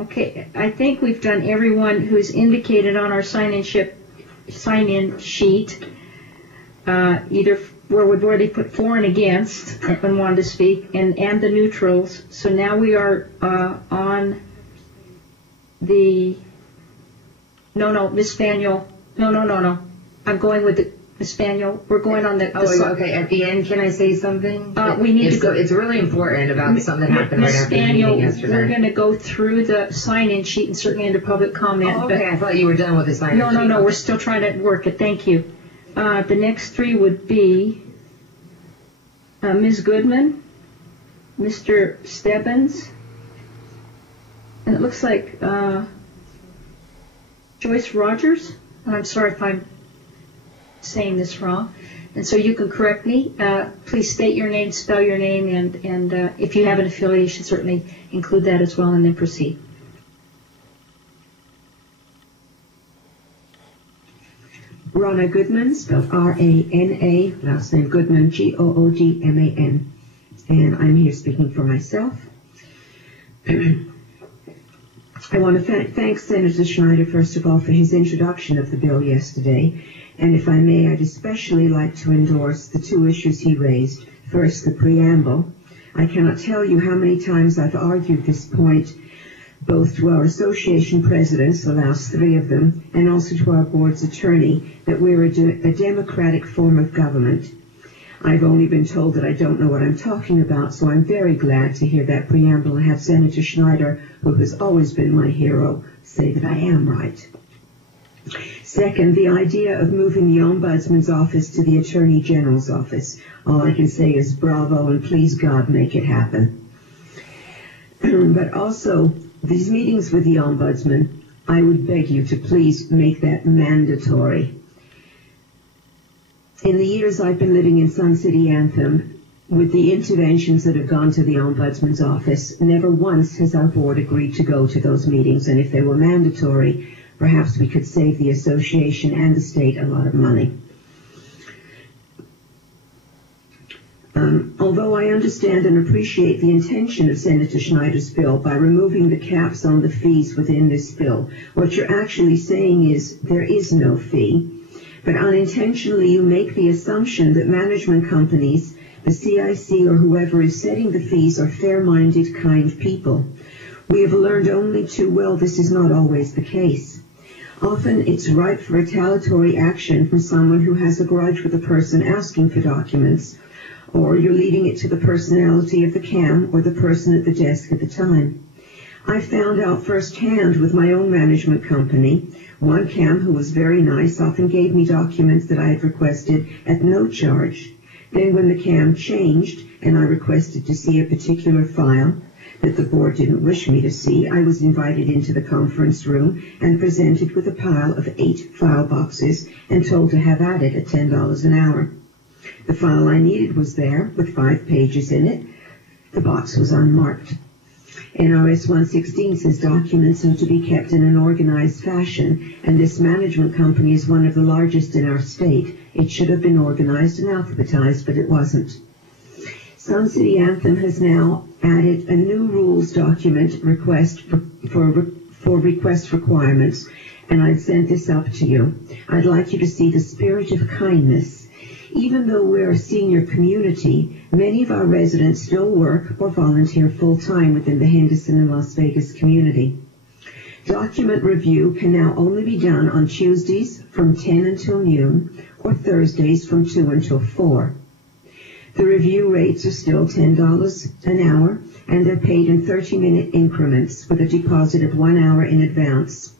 Okay, I think we've done everyone who's indicated on our sign-in sheet, either where we've already put for and against and wanted to speak, and the neutrals. So now we are on the, Miss Spaniel. No. I'm going with the Miss Spaniel. We're going on the. Okay. At the end, can I say something? We need to go. It's really important about something that happened right after the meeting yesterday. We're going to go through the sign-in sheet and certainly into public comment. Oh, okay. I thought you were done with the sign-in sheet. No. We're still trying to work it. Thank you. The next three would be Ms. Goodman, Mr. Stebbins, and it looks like Joyce Rogers. And I'm sorry if I'm saying this wrong. And so you can correct me. Please state your name, spell your name, and if you have an affiliation, certainly include that as well, and then proceed. Rana Goodman, spelled R-A-N-A, last name Goodman, G-O-O-D-M-A-N. And I'm here speaking for myself. I want to thank Senator Schneider, first of all, for his introduction of the bill yesterday. And if I may, I'd especially like to endorse the two issues he raised. First, the preamble. I cannot tell you how many times I've argued this point, both to our association presidents, the last three of them, and also to our board's attorney, that we're a democratic form of government. I've only been told that I don't know what I'm talking about, so I'm very glad to hear that preamble and have Senator Schneider, who has always been my hero, say that I am right. Second, the idea of moving the Ombudsman's office to the Attorney General's office. All I can say is bravo and please God make it happen. But also, these meetings with the Ombudsman, I would beg you to please make that mandatory. In the years I've been living in Sun City Anthem, with the interventions that have gone to the Ombudsman's office, never once has our board agreed to go to those meetings, and if they were mandatory, perhaps we could save the association and the state a lot of money. Although I understand and appreciate the intention of Senator Schneider's bill by removing the caps on the fees within this bill, what you're actually saying is there is no fee. But unintentionally you make the assumption that management companies, the CIC or whoever is setting the fees, are fair-minded, kind people. We have learned only too well this is not always the case. Often it's ripe for retaliatory action from someone who has a grudge with a person asking for documents, or you're leaving it to the personality of the CAM or the person at the desk at the time. I found out firsthand with my own management company. One CAM who was very nice often gave me documents that I had requested at no charge. Then when the CAM changed and I requested to see a particular file that the board didn't wish me to see, I was invited into the conference room and presented with a pile of 8 file boxes and told to have at it at $10 an hour. The file I needed was there with 5 pages in it. The box was unmarked. NRS 116 says documents are to be kept in an organized fashion, and this management company is one of the largest in our state. It should have been organized and alphabetized, but it wasn't. Sun City Anthem has now added a new rules document request for request requirements, and I've sent this up to you. I'd like you to see the spirit of kindness. Even though we're a senior community, many of our residents still work or volunteer full-time within the Henderson and Las Vegas community. Document review can now only be done on Tuesdays from 10 until noon or Thursdays from 2 until 4. The review rates are still $10 an hour, and they're paid in 30-minute increments with a deposit of 1 hour in advance.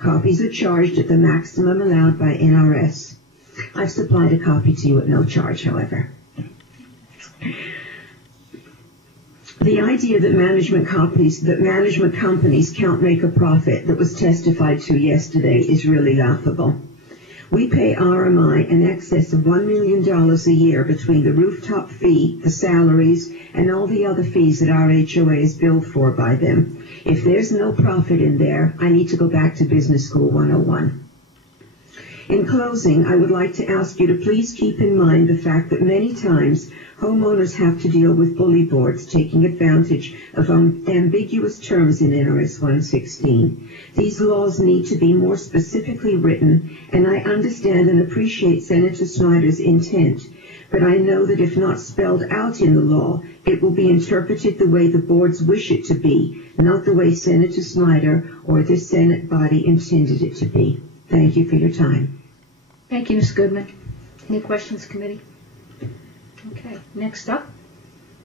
Copies are charged at the maximum allowed by NRS. I've supplied a copy to you at no charge, however. The idea that management companies can't make a profit that was testified to yesterday is really laughable. We pay RMI in excess of $1 million a year between the rooftop fee, the salaries, and all the other fees that our HOA is billed for by them. If there's no profit in there, I need to go back to Business School 101. In closing, I would like to ask you to please keep in mind the fact that many times Homeowners have to deal with bully boards taking advantage of ambiguous terms in NRS 116. These laws need to be more specifically written, and I understand and appreciate Senator Snyder's intent, but I know that if not spelled out in the law, it will be interpreted the way the boards wish it to be, not the way Senator Snyder or this Senate body intended it to be. Thank you for your time. Thank you, Ms. Goodman. Any questions, committee? Okay, next up.